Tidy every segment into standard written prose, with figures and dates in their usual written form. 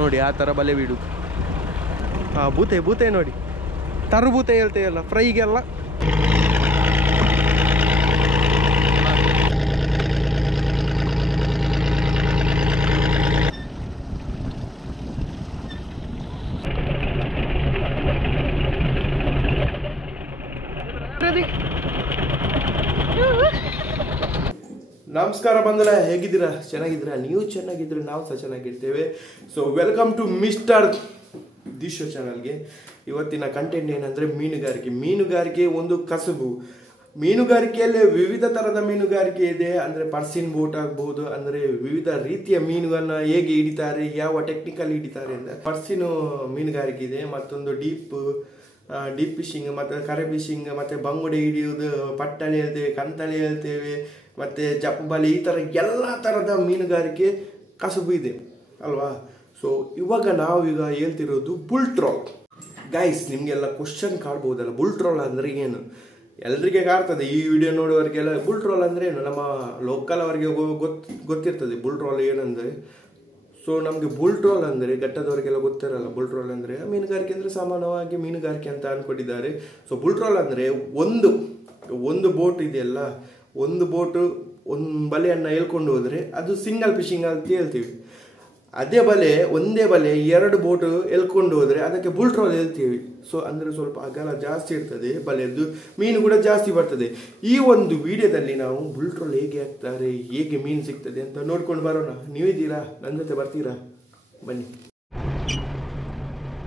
ನೋಡಿ ಆ ಥರ ಬಲೆ ಬಿಡು. ಹಾಂ ಬೂತೆ ನೋಡಿ, ತರಬೂತೆ ಹೇಳ್ತೇವಲ್ಲ ಫ್ರೈಗೆಲ್ಲ. ನಮಸ್ಕಾರ ಬಂದಲ್ಲ, ಹೇಗಿದ್ದೀರಾ? ಚೆನ್ನಾಗಿದ್ದೀರಾ? ನೀವು ಚೆನ್ನಾಗಿದ್ರೆ ನಾವು ಸಹ ಚೆನ್ನಾಗಿರ್ತೇವೆ. ಸೊ ವೆಲ್ಕಮ್ ಟು ಮಿಸ್ಟರ್ ದಿಶೋ ಚಾನಲ್ಗೆ. ಇವತ್ತಿನ ಕಂಟೆಂಟ್ ಏನಂದರೆ ಮೀನುಗಾರಿಕೆ ಒಂದು ಕಸುಬು. ಮೀನುಗಾರಿಕೆಯಲ್ಲಿ ವಿವಿಧ ಥರದ ಮೀನುಗಾರಿಕೆ ಇದೆ. ಅಂದರೆ ಪರ್ಸಿನ್ ಬೋಟ್ ಆಗ್ಬೋದು, ಅಂದರೆ ವಿವಿಧ ರೀತಿಯ ಮೀನುಗಳನ್ನು ಹೇಗೆ ಹಿಡಿತಾರೆ, ಯಾವ ಟೆಕ್ನಿಕಲ್ ಹಿಡಿತಾರೆ ಅಂತ. ಪರ್ಸಿನು ಮೀನುಗಾರಿಕೆ ಇದೆ, ಮತ್ತೊಂದು ಡೀಪ್ ಫಿಶಿಂಗ್, ಮತ್ತು ಕರೆ ಫಿಶಿಂಗ್, ಮತ್ತು ಬಂಗುಡೆ ಹಿಡಿಯುವುದು, ಪಟ್ಟಣೆ ಹೇಳ್ತೇವೆ, ಕಂತಳೆ ಹೇಳ್ತೇವೆ, ಮತ್ತು ಜಪ್ಪಬಲಿ, ಈ ಥರ ಎಲ್ಲ ಥರದ ಮೀನುಗಾರಿಕೆ ಕಸುಬು ಇದೆ ಅಲ್ವಾ. ಸೊ ಇವಾಗ ನಾವೀಗ ಹೇಳ್ತಿರೋದು ಬುಲ್ ಟ್ರೋಲ್. ಗೈಸ್, ನಿಮಗೆಲ್ಲ ಕ್ವಶನ್ ಕಾಡ್ಬೋದಲ್ಲ, ಬುಲ್ ಟ್ರೋಲ್ ಅಂದರೆ ಏನು? ಎಲ್ರಿಗೆ ಕಾಡ್ತದೆ ಈ ವಿಡಿಯೋ ನೋಡುವವರಿಗೆಲ್ಲ. ಬುಲ್ ಟ್ರೋಲ್ ಅಂದರೆ ಏನು? ನಮ್ಮ ಲೋಕಲ್ ಅವರಿಗೆ ಗೊತ್ತಿರ್ತದೆ ಬುಲ್ ಟ್ರೋಲ್ ಏನಂದರೆ. ಸೊ ನಮಗೆ ಬುಲ್ ಟ್ರೋಲ್ ಅಂದರೆ ಘಟ್ಟದವರಿಗೆಲ್ಲ ಗೊತ್ತಿರಲ್ಲ. ಬುಲ್ ಟ್ರೋಲ್ ಅಂದರೆ ಮೀನುಗಾರಿಕೆ ಅಂದರೆ ಸಾಮಾನ್ಯವಾಗಿ ಮೀನುಗಾರಿಕೆ ಅಂತ ಅಂದ್ಕೊಂಡಿದ್ದಾರೆ. ಸೊ ಬುಲ್ ಟ್ರೋಲ್ ಅಂದರೆ ಒಂದು ಬೋಟ್ ಇದೆಯಲ್ಲ, ಒಂದು ಬೋಟು ಒಂದು ಬಲೆಯನ್ನು ಹೇಳ್ಕೊಂಡು ಹೋದರೆ ಅದು ಸಿಂಗಲ್ ಫಿಶಿಂಗ್ ಅಂತ ಹೇಳ್ತೀವಿ. ಒಂದೇ ಬಲೆ 2 ಬೋಟು ಎಳ್ಕೊಂಡು ಹೋದರೆ ಅದಕ್ಕೆ ಬುಲ್ ಟ್ರೋಲ್ ಹೇಳ್ತೀವಿ. ಸೊ ಅಂದರೆ ಸ್ವಲ್ಪ ಅಗಲ ಜಾಸ್ತಿ ಇರ್ತದೆ ಬಲೆಯದ್ದು, ಮೀನು ಕೂಡ ಜಾಸ್ತಿ ಬರ್ತದೆ. ಈ ಒಂದು ವಿಡಿಯೋದಲ್ಲಿ ನಾವು ಬುಲ್ ಟ್ರೋಲ್ ಹೇಗೆ ಹಾಕ್ತಾರೆ, ಹೇಗೆ ಮೀನು ಸಿಗ್ತದೆ ಅಂತ ನೋಡ್ಕೊಂಡು ಬರೋಣ. ನೀವಿದ್ದೀರಾ? ನನ್ನ ಜೊತೆ ಬರ್ತೀರಾ? ಬನ್ನಿ.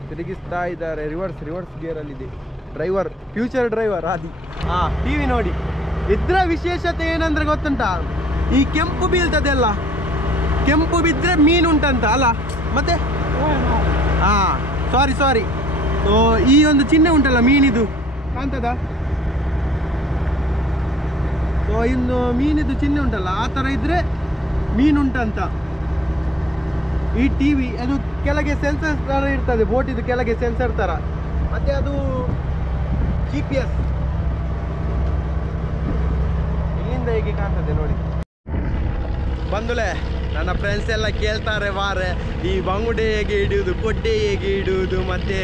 ತಿರುಗಿಸ್ತಾ ಇದ್ದಾರೆ. ರಿವರ್ಸ್ ಗೇರಲ್ಲಿದೆ ಡ್ರೈವರ್, ಫ್ಯೂಚರ್ ಡ್ರೈವರ್ ಆದಿ. ಟಿವಿ ನೋಡಿ. ಇದರ ವಿಶೇಷತೆ ಏನಂದ್ರೆ ಗೊತ್ತುಂಟಾ? ಈ ಕೆಂಪು ಬೀಳ್ತದೆಲ್ಲ, ಕೆಂಪು ಬಿದ್ದರೆ ಮೀನುಂಟಂತ ಅಲ್ಲ. ಮತ್ತೆ ಸಾರಿ ಸೊ ಈ ಒಂದು ಚಿಹ್ನೆ ಉಂಟಲ್ಲ ಮೀನಿದು, ಕಾಣ್ತದ? ಸೊ ಇನ್ನು ಮೀನಿದು ಚಿಹ್ನೆ ಉಂಟಲ್ಲ, ಆ ಥರ ಇದ್ರೆ ಮೀನುಂಟಂತ. ಈ ಟಿವಿ ಅದು ಕೆಳಗೆ ಸೆನ್ಸರ್ ಥರ ಇರ್ತದೆ, ಬೋಟಿದು ಕೆಳಗೆ ಸೆನ್ಸರ್ ಥರ. ಮತ್ತೆ ಅದು GPS ಇಲ್ಲಿಂದ ಹೇಗೆ ಕಾಣ್ತದೆ ನೋಡಿ. ಬಂದುಲೆ ನನ್ನ ಫ್ರೆಂಡ್ಸ್ ಎಲ್ಲ ಕೇಳ್ತಾರೆ ವಾರೆ, ಈ ಬಂಗುಡೆ ಹೇಗೆ ಹಿಡಿಯೋದು, ಕೊಡ್ಡೆ ಹೇಗೆ ಹಿಡಿಯೋದು, ಮತ್ತು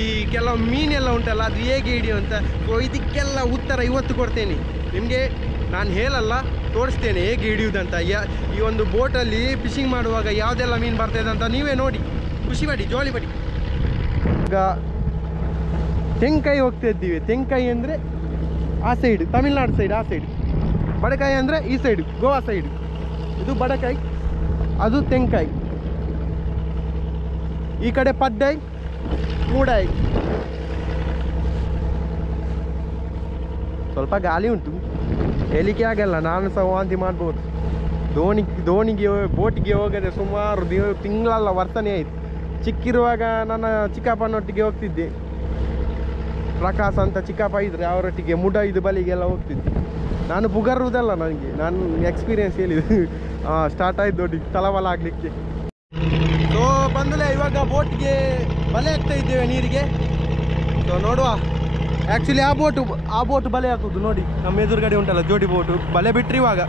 ಈ ಕೆಲವು ಮೀನೆಲ್ಲ ಉಂಟಲ್ಲ ಅದು ಹೇಗೆ ಹಿಡಿಯೋ ಅಂತ. ಸೊ ಇದಕ್ಕೆಲ್ಲ ಉತ್ತರ ಇವತ್ತು ಕೊಡ್ತೇನೆ ನಿಮಗೆ. ನಾನು ಹೇಳಲ್ಲ, ತೋರಿಸ್ತೇನೆ ಹೇಗೆ ಹಿಡಿಯೋದಂತ. ಈ ಒಂದು ಬೋಟಲ್ಲಿ ಫಿಶಿಂಗ್ ಮಾಡುವಾಗ ಯಾವುದೆಲ್ಲ ಮೀನು ಬರ್ತದೆ ಅಂತ ನೀವೇ ನೋಡಿ, ಖುಷಿ ಪಡಿ, ಜೋಳಿ ಪಡಿ. ಈಗ ತೆಂಕಾಯಿ ಹೋಗ್ತಾ ಇದ್ದೀವಿ. ತೆಂಕಾಯಿ ಅಂದರೆ ಆ ಸೈಡ್, ತಮಿಳ್ನಾಡು ಸೈಡ್ ಆ ಸೈಡ್. ಬಡಕಾಯಿ ಅಂದರೆ ಈ ಸೈಡು, ಗೋವಾ ಸೈಡು. ಇದು ಬಡಕಾಯಿ, ಅದು ತೆಂಕಾಯಿ. ಈ ಕಡೆ ಪಡ್ಡಾಯಿ, ಮೂಡಾಯಿ. ಸ್ವಲ್ಪ ಗಾಳಿ ಉಂಟು, ಹೇಳಲಿಕ್ಕೆ ಆಗಲ್ಲ, ನಾನು ಸಹ ವಾಂತಿ ಮಾಡ್ಬೋದು. ದೋಣಿಗೆ ಬೋಟಿಗೆ ಹೋಗದೆ ಸುಮಾರು ತಿಂಗಳಲ್ಲ, ವರ್ಷನೇ ಆಯಿತು. ಚಿಕ್ಕಿರುವಾಗ ನನ್ನ ಚಿಕ್ಕಪ್ಪನೊಟ್ಟಿಗೆ ಹೋಗ್ತಿದ್ದೆ. ಪ್ರಕಾಶ್ ಅಂತ ಚಿಕ್ಕಪ್ಪ ಇದ್ರೆ ಅವರೊಟ್ಟಿಗೆ ಮುಡ ಬಲಿಗೆಲ್ಲ ಹೋಗ್ತಿದ್ದೆ. ನಾನು ಪುಗರುವುದಲ್ಲ, ನಾನು ಎಕ್ಸ್ಪೀರಿಯನ್ಸ್ ಹೇಳಿದ್ದು. ಸ್ಟಾರ್ಟ್ ಆಯ್ತು ನೋಡಿ ತಲವಲ ಆಗಲಿಕ್ಕೆ. ಸೊ ಬಂದಲೇ ಇವಾಗ ಬೋಟ್ಗೆ ಬಲೆ ಹಾಕ್ತಾ ಇದ್ದೇವೆ ನೀರಿಗೆ. ಸೊ ನೋಡುವ. ಆ್ಯಕ್ಚುಲಿ ಆ ಬೋಟು ಬಲೆ ಹಾಕೋದು ನೋಡಿ, ನಮ್ಮ ಎದುರುಗಡೆ ಉಂಟಲ್ಲ ಜೋಡಿ ಬೋಟು, ಬಲೆ ಬಿಟ್ಟರೆ ಇವಾಗ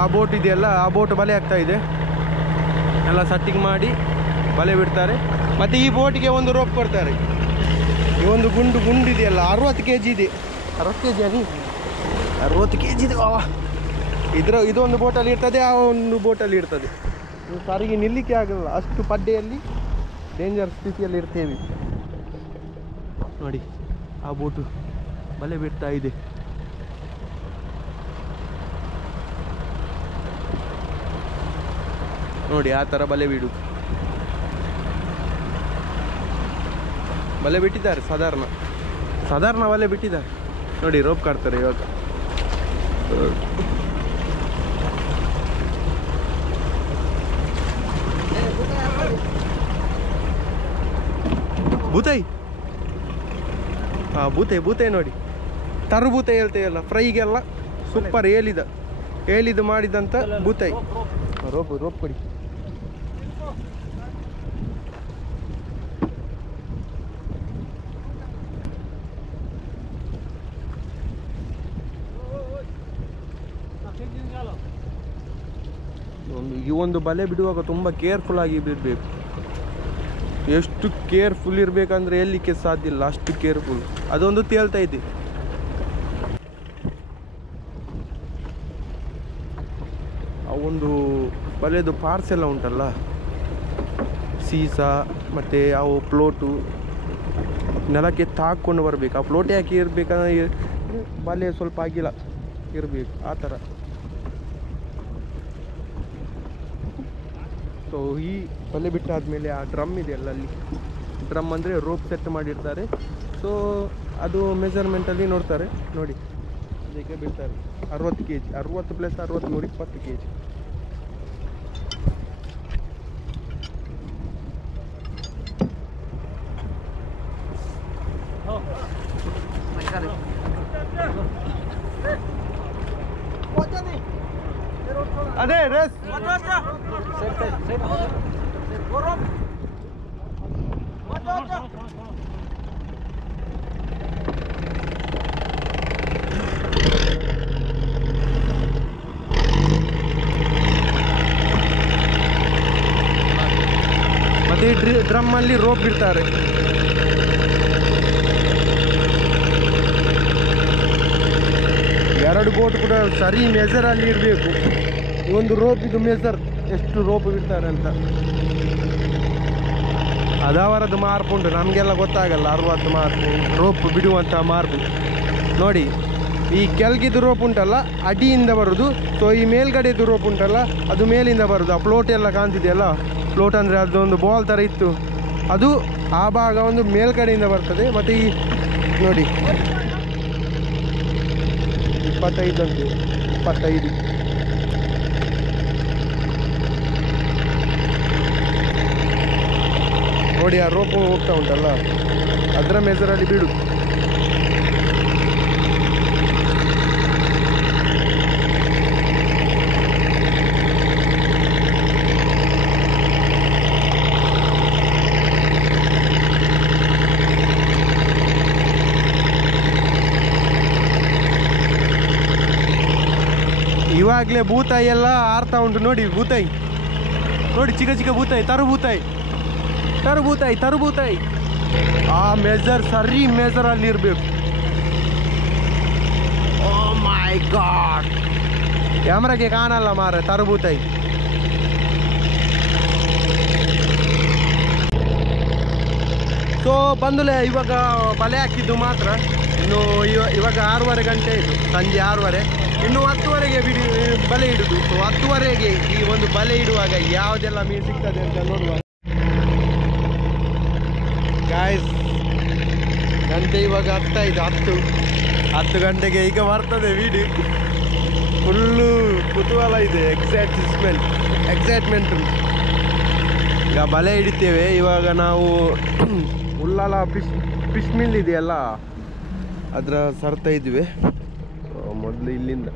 ಆ ಬೋಟ್ ಇದೆಯಲ್ಲ, ಆ ಬೋಟು ಬಲೆ ಆಗ್ತಾ ಇದೆ. ಎಲ್ಲ ಸಟ್ಟಿಂಗ್ ಮಾಡಿ ಬಲೆ ಬಿಡ್ತಾರೆ. ಮತ್ತು ಈ ಬೋಟಿಗೆ ಒಂದು ರೋಪ್ ಕೊಡ್ತಾರೆ. ಈ ಒಂದು ಗುಂಡು ಇದೆಯಲ್ಲ, 60 kg ಇದೆ. 60 kg ಅನಿ 60 kg ಇದೆ. ಇದೊಂದು ಬೋಟಲ್ಲಿ ಇರ್ತದೆ, ಆ ಒಂದು ಬೋಟಲ್ಲಿ ಇರ್ತದೆ. ಸಾರಿಗೆ ನಿಲ್ಲಿಕ್ಕೆ ಆಗಲ್ಲ, ಅಷ್ಟು ಪಡ್ಡೆಯಲ್ಲಿ ಡೇಂಜರ್ ಸ್ಥಿತಿಯಲ್ಲಿ ಇರ್ತೇವೆ ನೋಡಿ. ಆ ಬೋಟು ಬಲೆ ಬಿಡ್ತಾ ಇದೆ. ನೋಡಿ ಆ ಥರ ಬಲೆ ಬಿಟ್ಟಿದ್ದಾರೆ. ಸಾಧಾರಣ ಬಲೆ ಬಿಟ್ಟಿದ್ದಾರೆ ನೋಡಿ. ರೋಪ್ ಕಾಡ್ತಾರೆ ಇವಾಗ. ಬೂತೆ ನೋಡಿ, ತರಬೂತೆ ಹೇಳ್ತೇವಲ್ಲ ಫ್ರೈಗೆಲ್ಲ. ಸೂಪರ್ ಏಲಿದು ಮಾಡಿದಂಥ ಬೂತಾಯಿ. ರೋಪ್ ಕೊಡಿ. ಈ ಒಂದು ಬಲೆ ಬಿಡುವಾಗ ತುಂಬ ಕೇರ್ಫುಲ್ ಆಗಿ ಬಿಡಬೇಕು. ಎಷ್ಟು ಕೇರ್ಫುಲ್ ಇರಬೇಕಂದ್ರೆ ಹೇಳಲಿಕ್ಕೆ ಸಾಧ್ಯ ಇಲ್ಲ, ಅಷ್ಟು ಕೇರ್ಫುಲ್. ಅದೊಂದು ತೇಲ್ತಾ ಇದೆ. ಆ ಒಂದು ಬಲೆದು ಪಾರ್ಟ್ಸ್ ಎಲ್ಲ ಉಂಟಲ್ಲ, ಸೀಸಾ ಮತ್ತು ಅವು ಪ್ಲೋಟು ನೆಲಕ್ಕೆ ತಾಕೊಂಡು ಬರಬೇಕು. ಆ ಪ್ಲೋಟ್ ಯಾಕೆ ಇರಬೇಕಂದ್ರೆ ಬಲೆ ಸ್ವಲ್ಪ ಆಗಿಲ್ಲ ಇರಬೇಕು, ಆ ಥರ. ಸೊ ಈ ಬಲೆ ಬಿಟ್ಟಾದಮೇಲೆ ಆ ಡ್ರಮ್ ಇದೆಯಲ್ಲ, ಅಲ್ಲಿ ಡ್ರಮ್ ಅಂದರೆ ರೋಪ್ ಸೆಟ್ ಮಾಡಿರ್ತಾರೆ. ಸೊ ಅದು ಮೆಜರ್ಮೆಂಟಲ್ಲಿ ನೋಡ್ತಾರೆ, ನೋಡಿ ಅದಕ್ಕೆ ಬಿಡ್ತಾರೆ 60 kg, 60 + 60 120 kg. ಅದೇ ರೇಸ್ ಮತ್ತೆ ಡ್ರಮ್ ಅಲ್ಲಿ ರೋಪ್ ಬಿಡ್ತಾರೆ. ಎರಡು ಬೋಟ್ ಕೂಡ ಸರಿ ಮೆಜರಲ್ಲಿ ಇರಬೇಕು. ಈ ಒಂದು ರೋಪ್ ಇದು ಮೆಜರ್ ಎಷ್ಟು ರೋಪ್ ಬಿಡ್ತಾರೆ ಅಂತ. ಅದವರದ್ದು ಮಾರ್ಕ್ ಉಂಟು, ನಮಗೆಲ್ಲ ಗೊತ್ತಾಗಲ್ಲ. 60 ಮಾರ್ಕ್ ರೋಪ್ ಬಿಡುವಂಥ ಮಾರ್ಕ್ ನೋಡಿ. ಈ ಕೆಳಗಿದ್ದು ರೋಪ್ ಉಂಟಲ್ಲ ಅಡಿಯಿಂದ ಬರೋದು. ಸೊ ಈ ಮೇಲ್ಗಡೆದು ರೋಪ್ ಉಂಟಲ್ಲ ಅದು ಮೇಲಿಂದ ಬರೋದು. ಆ ಪ್ಲೋಟ್ ಎಲ್ಲ ಕಾಣ್ತಿದೆಯಲ್ಲ, ಪ್ಲೋಟ್ ಅಂದರೆ ಅದೊಂದು ಬಾಲ್ ಥರ ಇತ್ತು, ಅದು ಆ ಭಾಗ ಒಂದು ಮೇಲ್ಗಡೆಯಿಂದ ಬರ್ತದೆ. ಮತ್ತು ಈ ನೋಡಿ 25 ಅಂತೆ, 25. ನೋಡಿ ಆ ರೋಪ್ ಹೋಗ್ತಾ ಉಂಟಲ್ಲ, ಅದರ ಮೆಜರಲ್ಲಿ ಬಿಡು. ಇವಾಗಲೇ ಬೂತಾಯಿ ಎಲ್ಲ ಆರ್ತಾ ಉಂಟು ನೋಡಿ. ಬೂತಾಯಿ ನೋಡಿ, ಚಿಕ್ಕ ಚಿಕ್ಕ ಬೂತಾಯಿ, ತರುಬೂತಾಯಿ. ಆ ಮೆಜರ್ ಸರಿ ಮೆಜರಲ್ಲಿ ಇರಬೇಕು. ಓ ಮೈ ಗಾಡ್, ಕ್ಯಾಮ್ರಾಗೆ ಕಾಣಲ್ಲ ಮಾರ ತರುಬೂತಾಯಿ. ಸೊ ಬಂದುಲೆ ಇವಾಗ ಬಲೆ ಹಾಕಿದ್ದು ಮಾತ್ರ. ಇನ್ನು ಇವಾಗ 6:30 ಗಂಟೆ ಆಯಿತು, ಸಂಜೆ 6:30. ಇನ್ನು 10:00ವರೆಗೆ ಬಲೆ ಇಡುದು. ಸೊ 10:00ವರೆಗೆ ಈ ಒಂದು ಬಲೆ ಇಡುವಾಗ ಯಾವುದೆಲ್ಲ ಮೀನು ಸಿಗ್ತದೆ ಅಂತ ನೋಡುವ. ಗಾಯ್ಸ್ ಗಂಟೆ ಇವಾಗ 10 ಗಂಟೆಗೆ ಈಗ ಬರ್ತದೆ ವೀಡಿಯೋ. ಫುಲ್ಲು ಕುತೂಹಲ ಇದೆ, ಎಕ್ಸೈಟ್ಮೆಂಟ್. ಈಗ ಬಲೆ ಹಿಡಿತೇವೆ. ಇವಾಗ ನಾವು ಉಳ್ಳಾಲ ಫಿಶ್ ಮಿಲ್ ಇದೆಯಲ್ಲ ಅದರ ಸರ್ತಾ ಇದ್ವಿ. ಮೊದಲು ಇಲ್ಲಿಂದ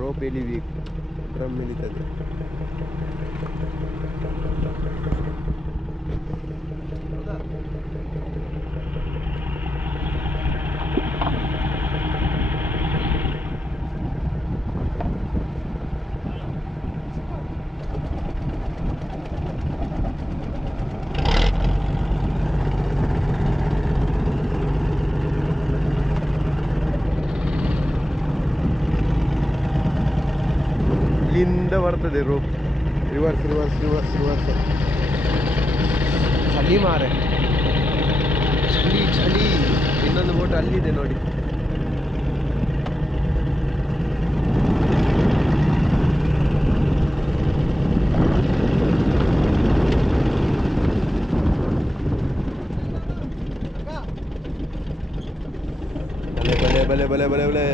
ರೋಪ್ ಎಳಿಬೇಕು, ಡ್ರಮ್ ಎಳಿತದೆ. ಇಲ್ಲಿಂದ ಬರ್ತದೆ ರೋಪ್. ರಿವರ್ಸ್. ಚಳಿ ಮಾರೆ, ಚಳಿ. ಇನ್ನೊಂದು ಬೋಟ್ ಅಲ್ಲಿದೆ ನೋಡಿ. ಬಲೆ.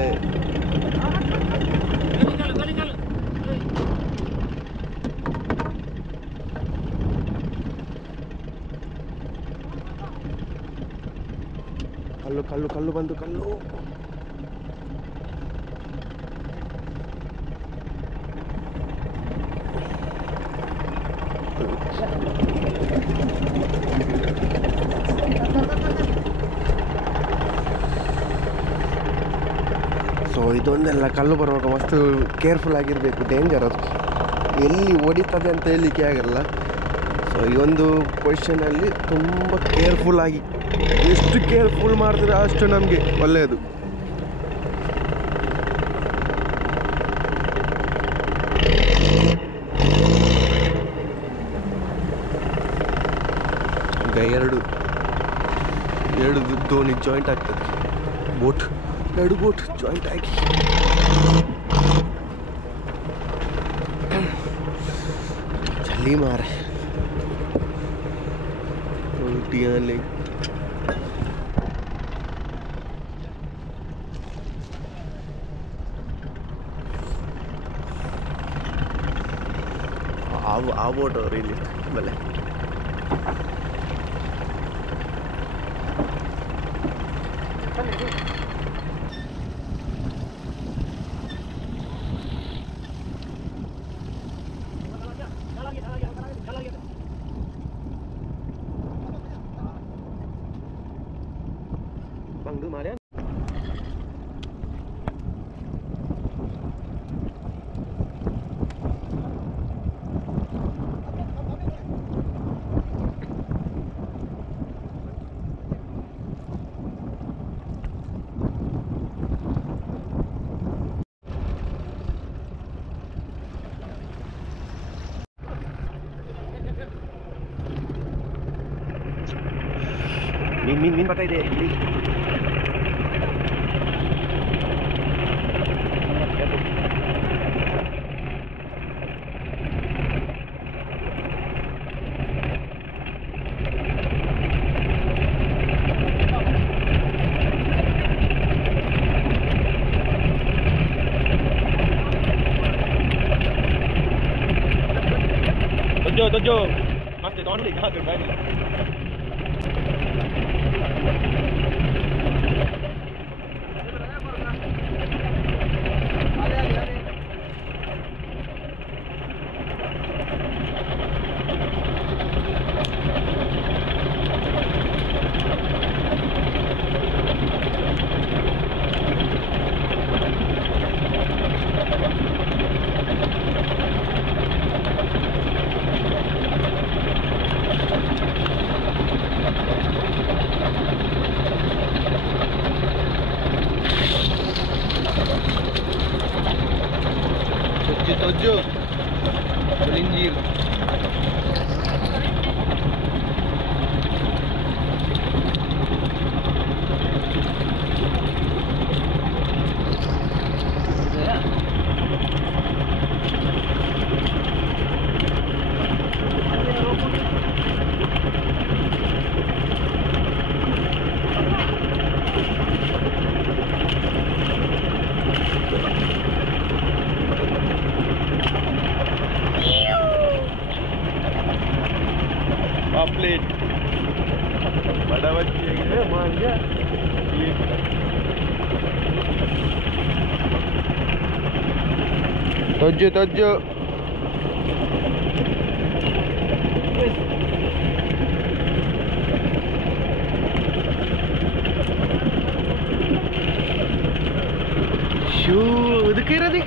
ಕಲ್ಲು ಬಂದು ಕಲ್ಲು. ಸೊ ಇದೊಂದೆಲ್ಲ ಕಲ್ಲು ಬರುವಾಗ ಮಸ್ತ್ ಕೇರ್ಫುಲ್ ಆಗಿರಬೇಕು, ಡೇಂಜರ್ ಅದು. ಎಲ್ಲಿ ಹೊಡಿತದೆ ಅಂತ ಹೇಳಲಿಕ್ಕೆ ಆಗಲ್ಲ. ಸೊ ಈ ಒಂದು ಪೊಸಿಷನಲ್ಲಿ ತುಂಬ ಕೇರ್ಫುಲ್ಲಾಗಿ, ಎಷ್ಟು ಕೇರ್ಫುಲ್ ಮಾಡಿದ್ರೆ ಅಷ್ಟು ನಮಗೆ ಒಳ್ಳೆಯದು. ಈಗ ಎರಡು ದೋಣಿ ಜಾಯಿಂಟ್ ಆಗ್ತದೆ, ಎರಡು ಬೋಟ್ ಜಾಯಿಂಟ್ ಆಗಿ ಚಳಿ ಮಾರೆ ಉಲ್ಟಿಯಲ್ಲಿ. ಆ ಬೋಟ್ ಅವರು ಇಲ್ಲಿ ಬಲೆ Bang Marian. Min pakai deh ini. Tujuh. Masih tahun ni dah terbaik. Tujuh Pelinjir. Plate pada baju ni manja. Tujuh. Shoo, itu kira ni.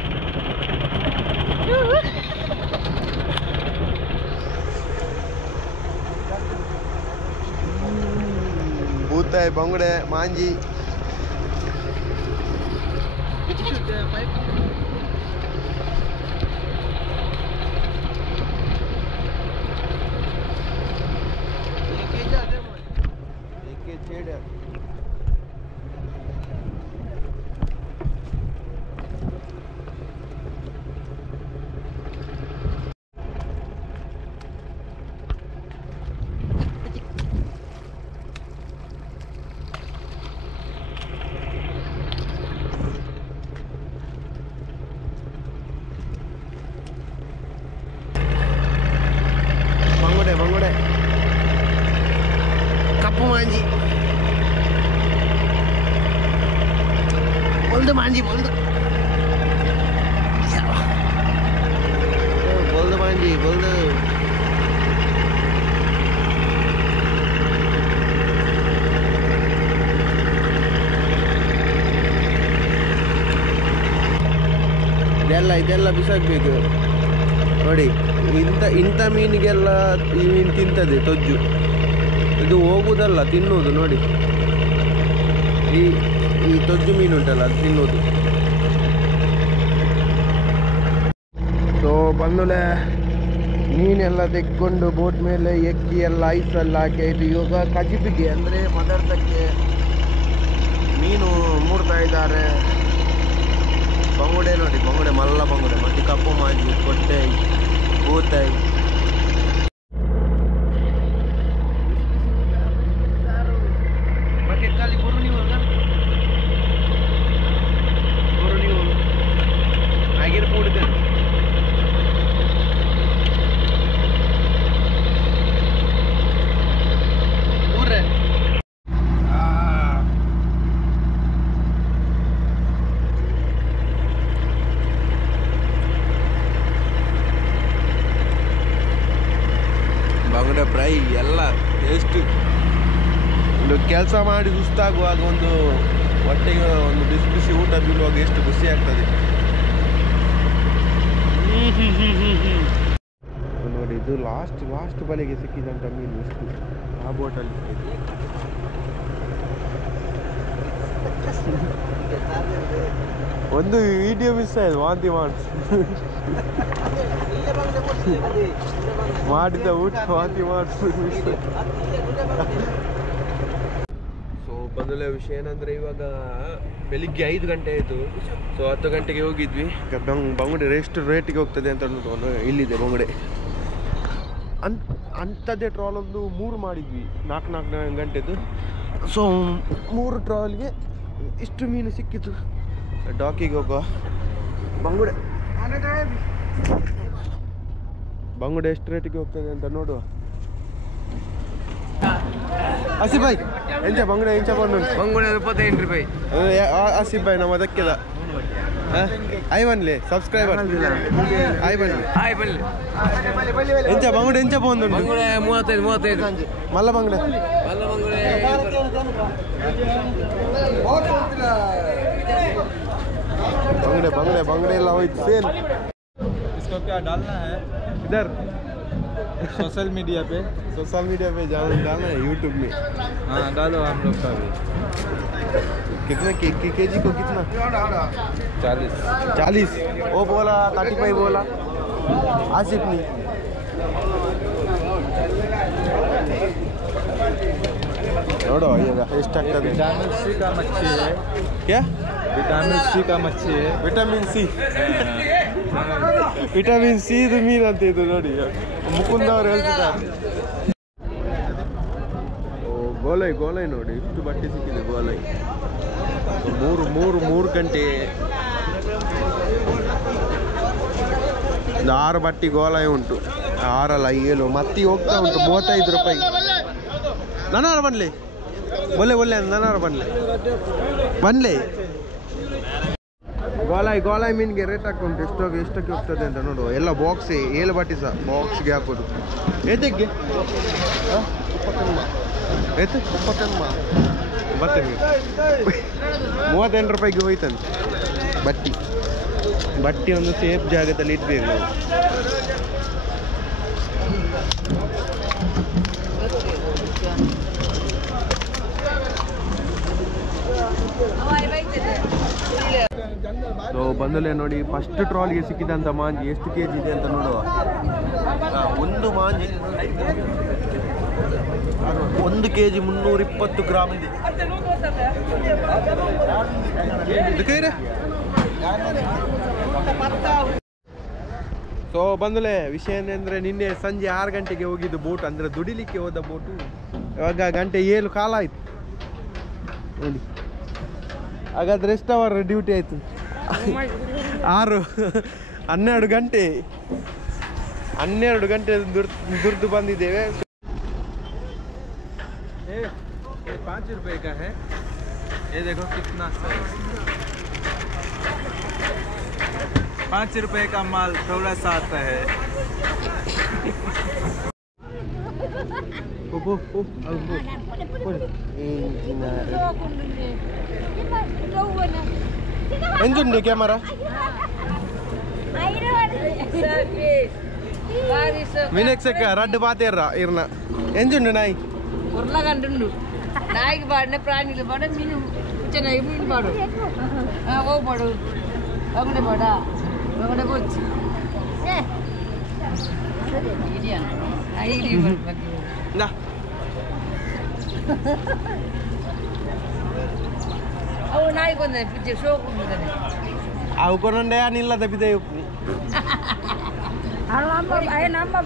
बूताई बंगड़े मांजी बंगड़े कप्पु मांजी बोल्दु मांजी बोल्दु मांजी बोल्दु ಇದೆಲ್ಲ ಬಿಸಾಕಬೇಕು ನೋಡಿ. ಇಂಥ ಮೀನಿಗೆಲ್ಲ ಈ ಮೀನು ತಿಂತದೆ ತೊಜ್ಜು. ಇದು ಹೋಗುವುದಲ್ಲ, ತಿನ್ನುವುದು. ನೋಡಿ ಈ ತೊಜ್ಜು ಮೀನು ಉಂಟಲ್ಲ ಅದು ತಿನ್ನುವುದು. ಸೊ ಬಂದುಲೆ ಮೀನೆಲ್ಲ ತೆಕ್ಕೊಂಡು ಬೋಟ್ ಮೇಲೆ ಎಕ್ಕಿ ಎಲ್ಲ ಐಸಲ್ಲಿ ಹಾಕಿ ಆಯಿತು. ಇವಾಗ ಕಜಿಪಿಗೆ ಅಂದರೆ ಪದಾರ್ಥಕ್ಕೆ ಮೀನು ಮೂಡ್ತಾ ಇದ್ದಾರೆ. ಬಂಗುಡೆ ನೋಡಿ, ಬಂಗುಡೆ, ಮಲ್ಲ ಬಂಗುಡೆ, ಮತ್ತು ಕಪ್ಪು ಮಾಜಿ, ಕೊಟ್ಟೆ, ಬೂತಾಯಿ. ಬಂಗುಡೆ ಫ್ರೈ ಎಲ್ಲ ಎಷ್ಟು ಒಂದು ಕೆಲಸ ಮಾಡಿ ಸುಸ್ತಾಗುವಾಗ ಒಂದು ಹೊಟ್ಟೆಗೆ ಒಂದು ಬಿಸಿ ಬಿಸಿ ಊಟ ಬೀಳುವಾಗ ಎಷ್ಟು ಖುಷಿ ಆಗ್ತದೆ ನೋಡಿ. ಇದು ಲಾಸ್ಟ್ ಬಲೆಗೆ ಸಿಕ್ಕಿದಂಥ ಮೀನು ಎಷ್ಟು ಆ ಬೋಟಲ್ಲಿ. ಒಂದು ವಿಡಿಯೋ ಮಿಸ್ ಆಯ್ತು, ವಾಂತಿ ಮಾಡಿದ ಊಟ ವಾಂತಿ ಸೊ ಬಂದಲೆ ವಿಷಯ ಏನಂದ್ರೆ ಇವಾಗ ಬೆಳಿಗ್ಗೆ 5 ಗಂಟೆ ಆಯಿತು. ಸೊ 10 ಗಂಟೆಗೆ ಹೋಗಿದ್ವಿ. ಬಂಗುಡೆ ಎಷ್ಟು ರೇಟಿಗೆ ಹೋಗ್ತದೆ ಅಂತ ಇಲ್ಲಿದೆ ಬಂಗುಡೆ. ಅಂಥದ್ದೇ ಟ್ರಾಲ್ ಒಂದು 3 ಮಾಡಿದ್ವಿ, 4 ಗಂಟೆದು. ಸೊ 3 ಟ್ರಾಲ್ಗೆ ಇಷ್ಟು ಮೀನು ಸಿಕ್ಕಿತು. ಡಾಕಿಗೆ ಹೋಗುವ ಬಂಗುಡೆ ಎಷ್ಟು ರೇಟಿಗೆ ಹೋಗ್ತದೆ ಅಂತ ನೋಡುವ. ಆಸಿಫ್ ಭಾಯ್ ಎಂಚ ಬಂಗುಡೆ ಎಂಚ ಬಂದು ಬಂಗುಡೆ 25 ರೂಪಾಯಿ. ಆಸಿಫ್ ಭಾಯ್ ನಮ್ಮ ಅದಕ್ಕೆದ ಆಯ್ ಬನ್ಲಿ ಸಬ್ಸ್ಕ್ರೈಬರ್ ಆಯ್ ಬನ್ಲಿ ಎಂಚ ಬಂಗುಡೆ ಎಂಚ ಬಂದು 35 ಮಲ್ಲ ಬಂಗುಡೆ ಬಂगड़े ಎಲ್ಲ ಹೋಯ್ತು ಸೇಲ್. इसको क्या डालना है इधर सोशल मीडिया पे डालना है यूट्यूब में. हाँ डालो हम लोग का भी. कितना केजी को कितना 40 वो बोला 35 बोला आसिफ ने. ನೋಡೋ ಈಗ ಎಷ್ಟಾಗ್ತದೆ. विटामिन सी का मच्छी है. क्या विटामिन सी का मच्छी है. ವಿಟಮಿನ್ ಸಿ ಇದು ಮೀನು ಅಂತ ಇದು ನೋಡಿ ಮುಕುಂದ ಅವ್ರು ಹೇಳ್ತಿದ್ದಾರೆ. ಗೋಲೈ ನೋಡಿ ಇಷ್ಟು ಬಟ್ಟೆ ಸಿಕ್ಕಿದೆ. ಗೋಲೈ 3 ಗಂಟೆ 6 ಬಟ್ಟಿ ಗೋಲೈ ಉಂಟು. 6 ಅಲ್ಲ 7 ಮತ್ತೆ ಹೋಗ್ತಾ ಉಂಟು 35 ರೂಪಾಯಿ. ನಾನಾರ ಬನ್ಲಿ ಒಳ್ಳೆ ನಾನಾರ ಬನ್ಲಿ ಗೋಲಾಯಿ ಮೀನಿಗೆ ರೇಟ್ ಹಾಕೊಂಡು ಎಷ್ಟಕ್ಕೆ ಹೋಗ್ತದೆ ಅಂತ ನೋಡುವ. ಎಲ್ಲ ಬಾಕ್ಸೇ 7 ಬಟ್ಟಿ ಸಹ ಬಾಕ್ಸ್ಗೆ ಹಾಕೋದು. ಎದಕ್ಕೆ 28 ರೂಪಾಯಿಗೆ ಹೋಯ್ತಂತೆ ಬಟ್ಟಿ ಒಂದು ಸೇಫ್ ಜಾಗದಲ್ಲಿ ಇಡ್ಬೇಕು ನಾವು. ಸೊ ಬಂದಲೇ ನೋಡಿ ಫಸ್ಟ್ ಟ್ರಾಲ್ಗೆ ಸಿಕ್ಕಿದಂಥ ಮಾಂಜಿ ಎಷ್ಟು ಕೆಜಿ ಇದೆ ಅಂತ ನೋಡುವ. ಒಂದು ಮಾಂಜಿ 1 kg 320 ಗ್ರಾಮ್ ಇದೆ. ಸೊ ಬಂದಲೇ ವಿಷಯ ಏನಂದ್ರೆ ನಿನ್ನೆ ಸಂಜೆ 6 ಗಂಟೆಗೆ ಹೋಗಿದ್ದು ಬೋಟ್, ಅಂದ್ರೆ ದುಡಿಲಿಕ್ಕೆ ಹೋದ ಬೋಟು ಇವಾಗ 7 ಕಾಲ ಆಯ್ತು ನೋಡಿ. ಹಾಗಾದ್ರೆ ಎಷ್ಟು ಅವರ್ ಡ್ಯೂಟಿ ಆಯ್ತು? 12 ಗಂಟೆ ದುಡ್ದು ಬಂದಿದ್ದೇವೆ. 5 रुपए का है ये देखो कितना सही. 5 रुपए का माल थोड़ा सा आता है. ಎಂಜುಂಡಿ ಕ್ಯಾಮರಾ ಮಿನೆಕ್ಸಕ್ಕ ರಡ್ಡು ಪಾತೇರ್ರ ಇರ್ನ ಎಂಜುಂಡು ನಾಯಿ ಉರ್ಲಗಂಡು ನಾಯಿಗೆ ಬಾಡನೆ ಪ್ರಾಣಿಗೆ ಬಾಡ ಮೀನು ಚೆನ್ನಾಗಿ ಮೀನು ಬಾಡು ಹೋಗ್ಬಾಡು ಅಂಗಡಿ ಬಾಡ ಅಂಗಡಿ ಬೊಚ್ಚಿ ಅವು ನಾಯಿ ಕೊಂದ ಪಿಚ್ಚೆ ಶೋ ಕೊಂದಿದ್ದಾನೆ ಅವು ಕೊನೊಂಡೆ ನಿಲ್ಲದ ಬಿದೆ ನಮ್ಮ